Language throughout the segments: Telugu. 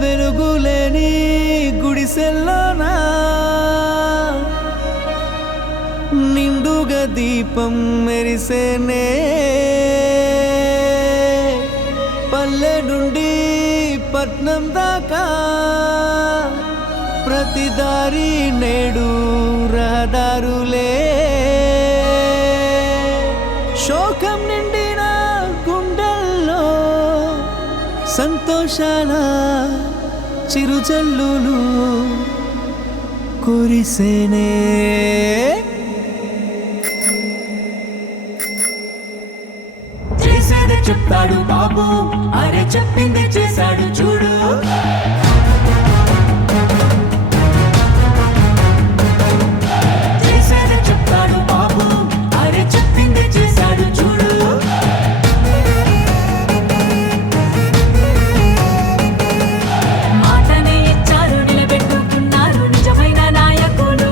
వెలుగులేని గుడిసెల్లోనా నిండుగా దీపం మెరిసేనే పల్లె నుండి పట్నం దాకా ప్రతి దారి నేడు రహదారులే శోకం నిండిన గుండెల్లో సంతోషాల చిరుజల్లులు కురిసేనే చేసేది చెప్తాడు బాబు అరే చెప్పింది చేశాడు చూడు చేసేది చెప్తాడు బాబు అరే చెప్పింది చేశాడు చూడు మాటనే ఇచ్చారు నిలబెట్టుకున్నారు నిజమైన నాయకులు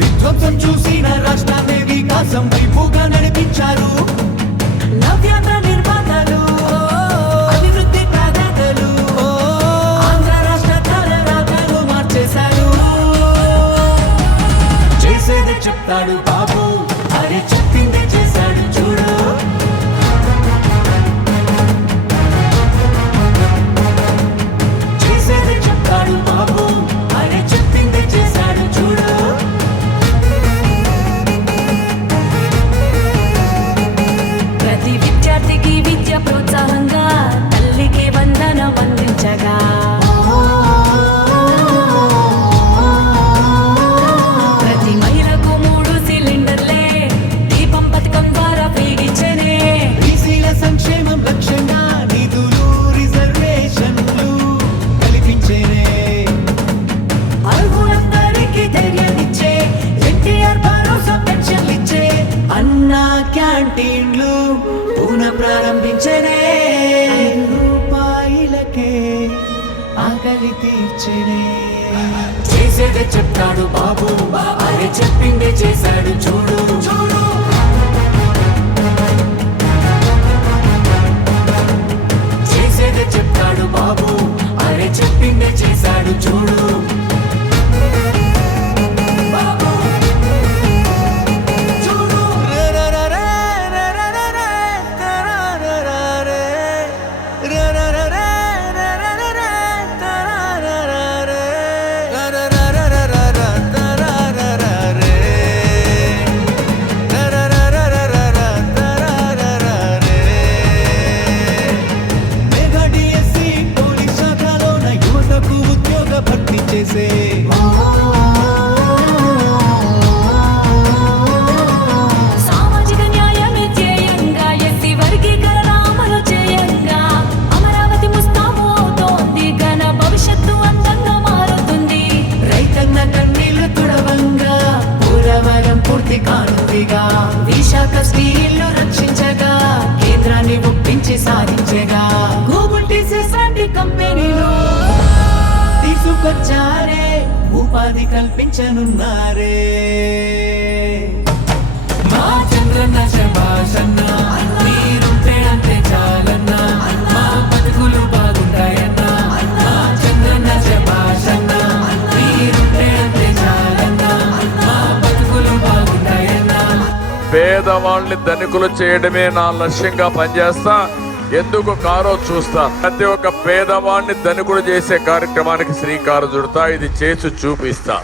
విధ్వంసం చూసిన రాష్ట్రాన్ని వికాసం వైపుగా నడిపించారు నవ్యాంధ్ర నిర్మాతలు అభివృద్ధి ప్రదాతలు ఆంధ్ర రాష్ట్ర తలరాతలు మార్చేశారు చేసేది చెప్తాడు బాబు అరే చెప్పింది చేశాడు చూడు చేసేది చెప్తాడు బాబు అరే చెప్పింది చేశాడు చూడు ప్రతి విద్యార్థికి విద్య ప్రోత్సాహంగా తల్లికి వందనం అందించగా ప్రతి మహిళకు 3 సిలిండర్లే దీపం పథకం ద్వారా వెలిగించనే బీసీల సంక్షేమం లక్ష్యంగా నిధులు రిజర్వేషన్లు కల్పించేనే అర్హులందరికీ ధైర్యాన్నిచ్చే ఎన్టీఆర్ భరోసా పెన్షన్లిచ్చే అన్నా క్యాంటీన్లు పునః ప్రారంభించనే రూపాయలకే ఆకలి తీర్చనే చేసేదే చెప్తాడు బాబు అరే చెప్పిందే చేశాడు చూడు చూడు చేసేదే చెప్తాడు బాబు అరే చెప్పిందే చేశాడు చూడు బాబు చూడు మెగాడిఎస్సి పోలీస్ శాఖలోన యువతకు ఉద్యోగ భర్తీ చేసే సామాజిక న్యాయమే ధ్యేయంగా ఎస్సీ వర్గీకరణ అమలు చేయంగా అమరావతి ముస్తాబు అవుతోంది ఘన భవిష్యత్తు అందంగా మారుతుంది రైతన్న కన్నీళ్లు తుడవంగా పోలవరం పూర్తి కానుందిగా విశాఖ స్టీల్ను రక్షించగా కేంద్రాన్ని ఒప్పించి సాధించగా గూగుల్ టీసీఎస్ లాంటి కంపెనీలు తీసుకొచ్చారే ఉపాధి కల్పించనున్నారే మా చంద్రన్న శభాషన్న మీరుంటే అంతే చాలన్నా మా బతుకులు బాగుంటాయన్నా మా చంద్రన్న శభాషన్న మీరుంటే అంతే చాలన్నా మా బతుకులు బాగుంటాయన్నా పేదవాళ్ళని ధనికులు చేయడమే నా లక్ష్యంగా పనిచేస్తా. ఎందుకు కారో చూస్తా. ప్రతి ఒక్క పేదవాడిని ధనికులు చేసే కార్యక్రమానికి శ్రీకారం చుడతా. ఇది చేసి చూపిస్తా.